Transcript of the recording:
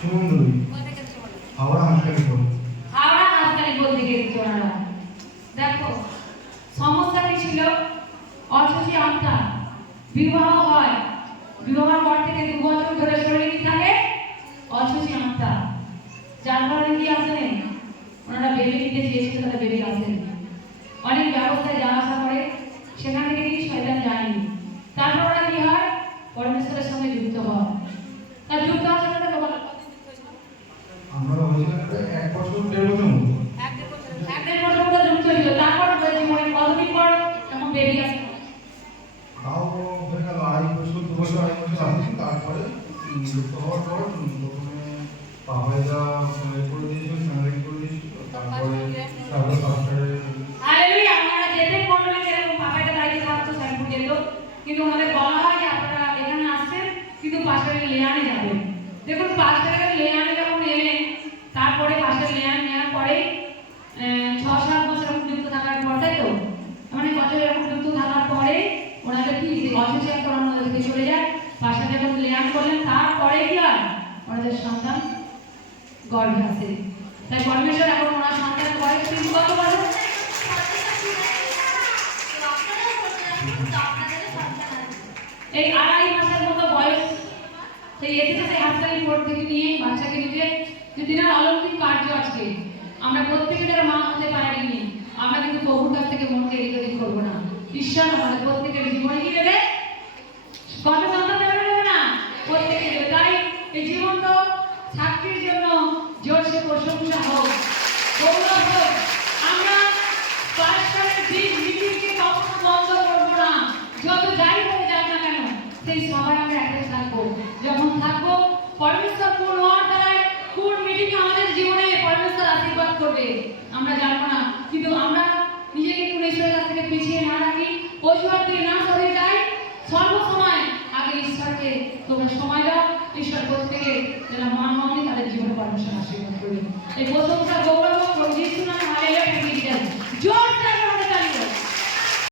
সুন্দরী। হাওড়া হাসপাতালে পড়ে। হাওড়া হাসপাতালে বলতে গেলে দেখো, সমস্যা কি ছিল? অসুখী আত্মা। বিবাহ হয়। বিবাহের পর থেকে দু বছর ধরে শরীরে থাকে? অসুখী আত্মা। যার কারণে কি আসেন ওনারা বেবি নিতে চেয়েছিল, তারা বেবি আসেন অনেক ব্যবস্থায় যাওয়া আসা করে। সেখান থেকে কি শয়তান যায়নি? তারপর ওরা কি হয়? পরমেশ্বরের সঙ্গে যুক্ত হয় তা যুক্ত বেবি আসে কিন্তু ওনাদের বলা হয় যে আপনারা এখানে আসছেন, কিন্তু পাশের লেয়ানে যাবেন। দেখুন পাশের লেয়ানে যখন এলেন তারপরে পাশের লেয়ান নেওয়ার পরে আহ, ছ সাত বছর এরকম যুক্ত থাকার পর তাই তো মানে বছর এরকম যুক্ত থাকার পরে ওনাদের কি থেকে চলে যায়, পাশে যখন লেয়ান করলেন, তারপরে কি হয়? ওনাদের সন্তান গর্ভে আসে তাই পরমেশ্বর এখন ওনার সন্তান বয়স কিন্তু কত বছর? এই আড়াই মাসের মতো বয়স। সেই এসেছে সেই হাসপাতাল রিপোর্ট থেকে নিয়ে বাচ্চাকে নিজে যে দিনের অলৌকিক কার্য আজকে। আমরা প্রত্যেকে যারা মা হতে পারিনি। আমরা কিন্তু প্রভুর কাছ থেকে মনকে এদিক ওদিক করব না। ঈশ্বর আমাদের প্রত্যেকের জীবনে কি দেবে কত সন্তান দেবে না দেবে না প্রত্যেকে দেবে তাই এই জীবন তো সাক্ষীর জন্য জোরসে প্রশংসা হোক, গৌরব হোক, আমরা পারস্পরিক দিক নীতিকে কখনো বন্ধ করব না। যত যাই হয়ে যাক না কেন, সেই সবাই আমরা একসাথে থাকব। যখন থাকব, পরমেশ্বর কোন হওয়ার দ্বারাই কোন মিটিং আমাদের জীবনে পরমেশ্বর আশীর্বাদ করবে। আমরা জানব না, কিন্তু আমরা নিজেকে কোন ঈশ্বরের কাছ থেকে পিছিয়ে না রাখি। অজুহাত দিয়ে না সরে যাই। সর্বসময় আগে ঈশ্বরকে তোমরা সময় দাও। ঈশ্বর প্রত্যেকে যারা মান হয়নি তাদের জীবনে পরমেশ্বর আশীর্বাদ করবে এই প্রশংসা গৌরব প্রভু যিশু নামে হালেলুয়া